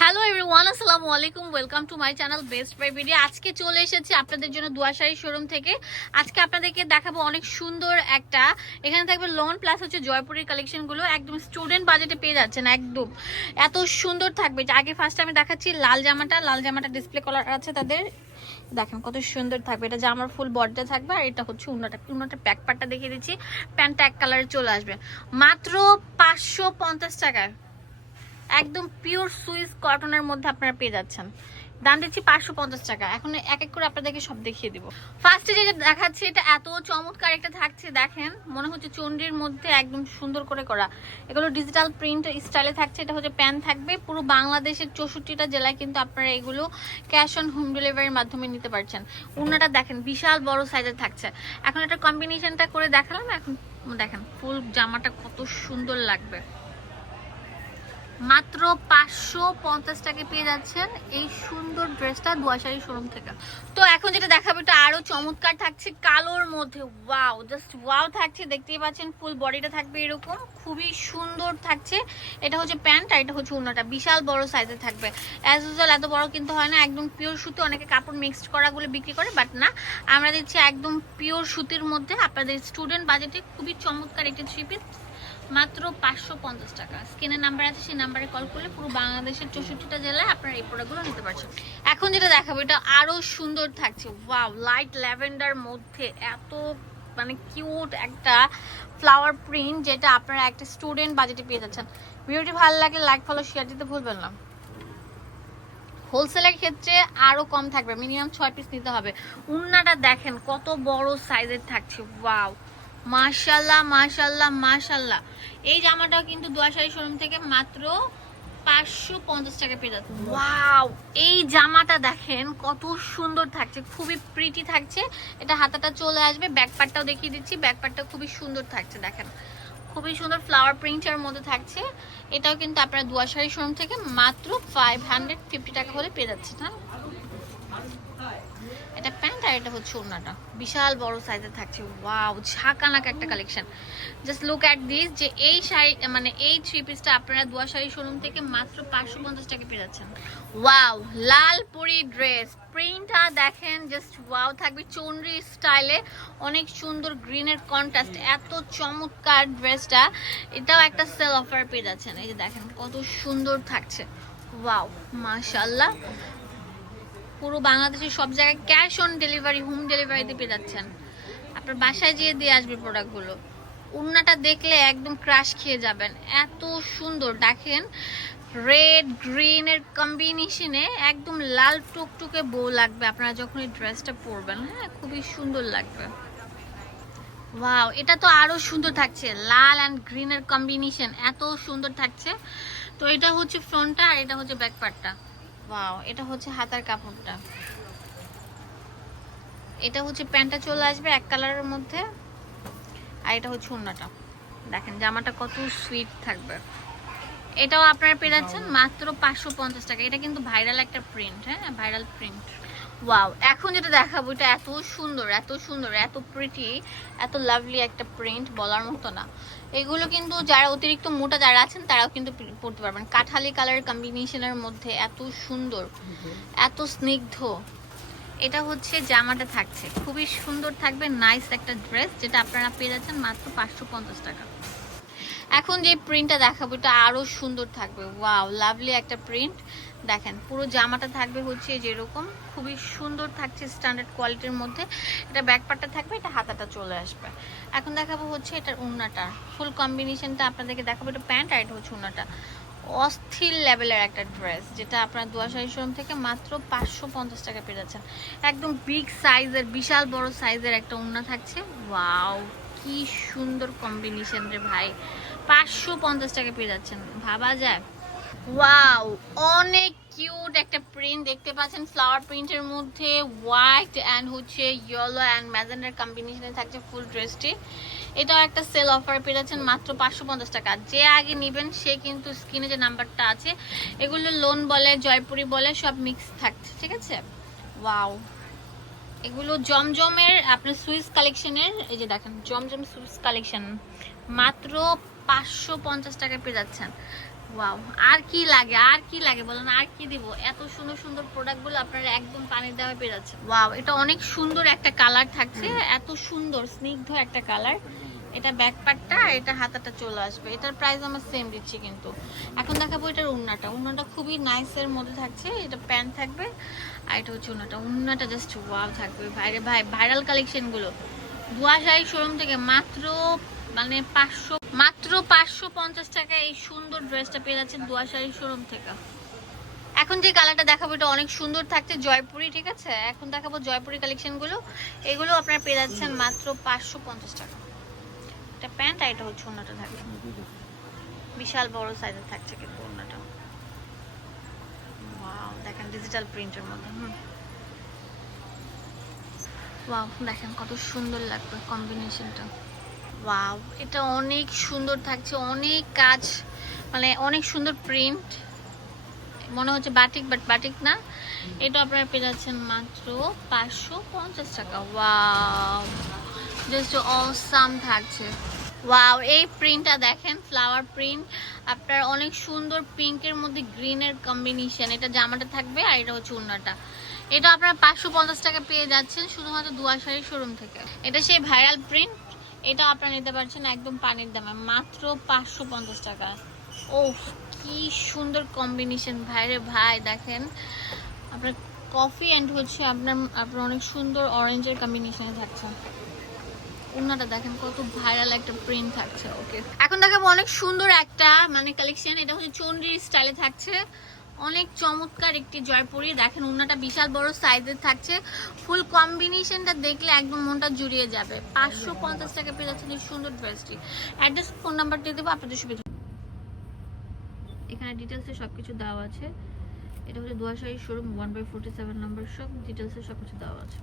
Hello everyone আসসালামু আলাইকুম welcome to my channel best buy video আজকে চলে এসেছি আপনাদের জন্য দুয়াশাড়ি শোরুম থেকে। আজকে আপনাদেরকে দেখাবো অনেক সুন্দর একটা, এখানে থাকবে লোন প্লাস হচ্ছে জয়পুরের কালেকশনগুলো একদম স্টুডেন্ট বাজেটে পেয়ে যাচ্ছেন, একদম। এত সুন্দর থাকবে। যে আগে ফার্স্ট আমি দেখাচ্ছি লাল জামাটা লাল জামাটা ডিসপ্লে করার আছে তাদের। দেখেন কত সুন্দর থাকবে। এটা জামার ফুল বডিতে থাকবে আর এটা হচ্ছে উন্নটা উন্নটা প্যাক পাটটা দেখিয়ে দিচ্ছি। প্যান্টটা এক কালারে চলে আসবে। মাত্র পাঁচশো পঞ্চাশ টাকায়। একদম পিওর সুইস কটনের মধ্যে আপনারা পেয়ে যাচ্ছেন। দাম দিচ্ছি পাঁচশো পঞ্চাশ টাকা। এখন এক এক করে আপনাদেরকে সব দেখিয়ে দিব। ফার্স্টে যেটা দেখাচ্ছি, এটা এত চমৎকার একটা থাকছে, দেখেন, মনে হচ্ছে চন্ডির মধ্যে একদম সুন্দর করে করা। এগুলো ডিজিটাল প্রিন্ট স্টাইলে থাকছে, এটা হচ্ছে প্যান থাকবে। পুরো বাংলাদেশের চৌষট্টিটা জেলায় কিন্তু আপনারা এগুলো ক্যাশ অন হোম ডেলিভারির মাধ্যমে নিতে পারছেন। উন্নাটা দেখেন, বিশাল বড় সাইজের থাকছে। এখন এটা কম্বিনেশনটা করে দেখালাম, এখন দেখেন, ফুল জামাটা কত সুন্দর লাগবে। মাত্র পাঁচশো পঞ্চাশ টাকা পেয়ে যাচ্ছেন এই সুন্দর ড্রেসটা দুয়াশারি শোরুম থেকে। তো এখন যেটা দেখাবো, এটা আরও চমৎকার থাকছে কালোর মধ্যে। ওয়াও জাস্ট ওয়াও থাকছে, দেখতেই পাচ্ছেন ফুল বডিটা থাকবে এরকম। খুবই সুন্দর থাকছে। এটা হচ্ছে প্যান্ট আর এটা হচ্ছে উন্নাটা বিশাল বড় সাইজে থাকবে। অ্যাজ ইউজুয়াল এত বড় কিন্তু হয় না, একদম পিওর সুতি। অনেকে কাপড় মিক্সড করাগুলো বিক্রি করে বাট না, আমরা দিচ্ছি একদম পিওর সুতির মধ্যে। আপনাদের স্টুডেন্ট বাজেটে খুবই চমৎকার একটি থ্রি পিস মাত্র পাঁচশো পঞ্চাশ টাকা। স্ক্রিনের নাম্বার আছে, সেই নাম্বারে কল করলে পুরো বাংলাদেশের চৌষট্টিটা জেলায় আপনারা এই প্রোডাক্টগুলো নিতে পারছেন। এখন যেটা দেখাবো, এটা আরও সুন্দর থাকছে। ওয়াও লাইট ল্যাভেন্ডার মধ্যে এত মানে কিউট একটা ফ্লাওয়ার প্রিন্ট যেটা আপনারা একটা স্টুডেন্ট বাজেটে পেয়ে যাচ্ছেন। ভিডিওটি ভালো লাগে লাইক ফলো শেয়ার দিতে ভুলবেন না। হোলসেলের ক্ষেত্রে আরও কম থাকবে মিনিমাম ছয় পিস নিতে হবে। উন্নাটা দেখেন কত বড় সাইজের থাকছে। ওয়াও মাশাল্লাহ মাশাল্লাহ মাশাল্লাহ এই জামাটাও কিন্তু দোয়াশাড়ি শোরুম থেকে মাত্র পাঁচশো পঞ্চাশ টাকা পেয়ে যাচ্ছে ওয়াও! এই জামাটা দেখেন কত সুন্দর থাকছে খুবই প্রিটি থাকছে। এটা হাতাটা চলে আসবে ব্যাক পার্টটাও দেখিয়ে দিচ্ছি ব্যাক পার্টটা খুবই সুন্দর থাকছে দেখেন। খুবই সুন্দর ফ্লাওয়ার প্রিন্টের মধ্যে থাকছে। এটাও কিন্তু আপনারা দুয়াশাড়ি শোরুম থেকে মাত্র ফাইভ হান্ড্রেড ফিফটি টাকা হলে পেয়ে যাচ্ছে হ্যাঁ? এটা প্যান্ট আর এটা হচ্ছে ওড়নাটা। বিশাল বড় সাইজের থাকছে। ওয়াও ঝাঁকানাক একটা collection just look at this যে এই শাড়ি মানে এই থ্রি পিসটা আপনারা দুয়া শাড়ি শোরুম থেকে মাত্র পাঁচশো পঞ্চাশ টাকা পেয়ে যাচ্ছেন। ওয়াও লাল পরি ড্রেস প্রিন্টটা দেখেন জাস্ট ওয়াও থাকবে চন্দ্রি স্টাইলে অনেক সুন্দর গ্রিনের কন্ট্রাস্ট এত চমৎকার ড্রেসটা এটাও একটা সেল অফার পেয়ে যাচ্ছেন। এই যে দেখেন কত সুন্দর থাকছে। ওয়াও মাশাল্লাহ পুরো বাংলাদেশের সব জায়গায় ক্যাশ অন ডেলিভারি হোম ডেলিভারিতে পেয়ে যাচ্ছেন। আপনার বাসায় যেয়ে দিয়ে আসবে প্রোডাক্টগুলো উন্নাটা দেখলে একদম ক্রাশ খেয়ে যাবেন। এত সুন্দর। দেখেন রেড গ্রিনের কম্বিনেশনে একদম লাল টুকটুকে বউ লাগবে। আপনারা যখন এই ড্রেসটা পরবেন হ্যাঁ খুবই সুন্দর লাগবে। ওয়াও এটা তো আরও সুন্দর থাকছে। লাল অ্যান্ড গ্রিনের কম্বিনেশন এত সুন্দর থাকছে। তো এটা হচ্ছে ফ্রন্টটা আর এটা হচ্ছে ব্যাক পার্টটা ওয়াও এটা হচ্ছে হাতার কাপড়টা। এটা হচ্ছে প্যান্টটা চলে আসবে এক কালারের মধ্যে আর এটা হচ্ছে ওড়নাটা। দেখেন জামাটা কত সুইট থাকবে। এটাও আপনারা পেয়ে যাচ্ছেন মাত্র পাঁচশো পঞ্চাশ টাকা। এটা কিন্তু ভাইরাল একটা প্রিন্ট হ্যাঁ? ভাইরাল প্রিন্ট ওয়াও এখন যেটা দেখাবো, এটা এত সুন্দর এত সুন্দর, এত প্রিটি এত লাভলি একটা প্রিন্ট বলার মতো না। এগুলো কিন্তু যারা অতিরিক্ত মোটা যারা আছেন, তারাও কিন্তু পড়তে পারবেন। কাঠালি কালারের কম্বিনেশনের মধ্যে এত সুন্দর, এত স্নিগ্ধ। এটা হচ্ছে জামাটা থাকছে। খুবই সুন্দর থাকবে নাইস একটা ড্রেস যেটা আপনারা পেয়ে যাচ্ছেন মাত্র পাঁচশো পঞ্চাশ টাকা। এখন যে প্রিন্টটা দেখাবো, এটা আরও সুন্দর থাকবে। ওয়াও লাভলি একটা প্রিন্ট দেখেন, পুরো জামাটা থাকবে হচ্ছে যেরকম, খুবই সুন্দর থাকছে স্ট্যান্ডার্ড কোয়ালিটির মধ্যে। এটা ব্যাক পার্টটা থাকবে, এটা হাতাটা চলে আসবে। এখন দেখাবো হচ্ছে এটার উন্নাটা। ফুল কম্বিনেশনটা আপনাদেরকে দেখাবো, এটা প্যান্ট আর এটা হচ্ছে উন্নাটা। অস্থির লেভেলের একটা ড্রেস যেটা আপনার দুয়াশাড়ি শোরুম থেকে মাত্র পাঁচশো পঞ্চাশ টাকা পেয়ে যাচ্ছেন। একদম বিগ সাইজের বিশাল বড় সাইজের একটা উন্না থাকছে। ওয়াও কি সুন্দর কম্বিনেশন রে ভাই। পাঁচশো পঞ্চাশ টাকা পেয়ে যাচ্ছেন। ভাবা যায়? ওয়াও অনেক কিউট একটা প্রিন্ট দেখতে পাচ্ছেন ফ্লাওয়ার প্রিন্টের মধ্যে হোয়াইট অ্যান্ড হচ্ছে ইয়েলো অ্যান্ড ম্যাজেন্ডার কম্বিনেশনে থাকছে ফুল ড্রেসটি এটাও একটা সেল অফার পেয়ে যাচ্ছেন মাত্র পাঁচশো পঞ্চাশ টাকা। যে আগে নেবেন, সে কিন্তু স্ক্রিনে যে নাম্বারটা আছে, এগুলো লোন বলে, জয়পুরি বলে, সব মিক্স থাকছে, ঠিক আছে? ওয়াও এগুলো জমজমের, আপনার সুইস কালেকশনের এই যে দেখেন, জমজম সুইস কালেকশন মাত্র পাঁচশো পঞ্চাশ টাকা পেয়ে যাচ্ছেন। ওয়াও আর কি লাগে, আর কি লাগে বলেন, আর কি দিব? এত সুন্দর সুন্দর প্রোডাক্টগুলো আপনারা একদম পানি দেওয়া পেয়ে ওয়াও এটা অনেক সুন্দর একটা কালার থাকছে, এত সুন্দর, স্নিগ্ধ একটা কালার এটা ব্যাকপ্যাকটা এটা হাতাটা চলে আসবে। এটার প্রাইস আমরা সেম দিচ্ছি কিন্তু। এখন দেখাবো এটার উন্নাটা। উন্নাটা খুবই নাইসের মধ্যে থাকছে। এটা প্যান্ট থাকবে, আর এটা হচ্ছে উন্নাটা। উন্নাটা জাস্ট ওয়াও থাকবে। ভাইরে ভাই ভাইরাল কালেকশনগুলো দুয়া শাড়ি শোরুম থেকে মাত্র মানে পাঁচশো, মাত্র পাঁচশো পঞ্চাশ টাকা এই সুন্দর ড্রেসটা পেয়ে যাচ্ছেন দুয়া শাড়ি শোরুম থেকে। এখন যে কালারটা দেখাবো, এটা অনেক সুন্দর থাকছে, জয়পুরি, ঠিক আছে? এখন দেখাবো জয়পুরি কালেকশনগুলো এগুলো আপনারা পেয়ে যাচ্ছেন মাত্র পাঁচশো পঞ্চাশ টাকা। এটা প্যান্ট আর এটা হচ্ছে অন্যটা থাকে বিশাল বড় সাইজের থাকছে কিন্তু অন্যটা দেখেন ডিজিটাল প্রিন্টের মধ্যে দেখেন কত সুন্দর লাগবে কম্বিনেশনটা ওয়াও এটা অনেক সুন্দর থাকছে, অনেক কাজ মানে অনেক সুন্দর প্রিন্ট মনে হচ্ছে বাটিক বাট বাটিক না। এটা আপনারা পেয়ে যাচ্ছেন মাত্র পাঁচশো পঞ্চাশ টাকা। ওয়াও জাস্ট অসাম থাকছে। ওয়াও এই প্রিন্টটা দেখেন ফ্লাওয়ার প্রিন্ট আপনার অনেক সুন্দর পিঙ্কের মধ্যে গ্রিনের কম্বিনেশন এটা জামাটা থাকবে আর এটা হচ্ছে উন্নাটা এটা আপনারা পাঁচশো পঞ্চাশ টাকা পেয়ে যাচ্ছেন শুধুমাত্র দুয়াশাড়ি শোরুম থেকে। এটা সেই ভাইরাল প্রিন্ট এটা আপনারা নিতে পারছেন একদম পানির দামে, মাত্র পাঁচশো পঞ্চাশ টাকা। ও কি সুন্দর কম্বিনেশন ভাইরে ভাই, দেখেন, আপনার কফি অ্যান্ড হচ্ছে আপনার আপনার অনেক সুন্দর অরেঞ্জের কম্বিনেশনে থাকছে। ওনাটা দেখেন, কত ভাইরাল একটা প্রিন্ট থাকছে ওকে এখন দেখাবো অনেক সুন্দর একটা মানে কালেকশন এটা হচ্ছে চন্ডির স্টাইলে থাকছে। অনেক চমৎকার একটি জয়পুরি। দেখেন উন্নাটা বিশাল বড় সাইজের থাকছে। ফুল কম্বিনেশনটা দেখলে একদম মনটা জুড়িয়ে যাবে। পাঁচশো পঞ্চাশ টাকা পেয়ে যাচ্ছে এই সুন্দর ড্রেসটি। অ্যাড্রেস, ফোন নাম্বার দিয়ে দেবো, আপনাদের সুবিধা এখানে ডিটেলসে সব কিছু দেওয়া আছে। এটা হচ্ছে দুয়াশাহী showroom one by forty seven number সব ডিটেলসে সব কিছু দেওয়া আছে।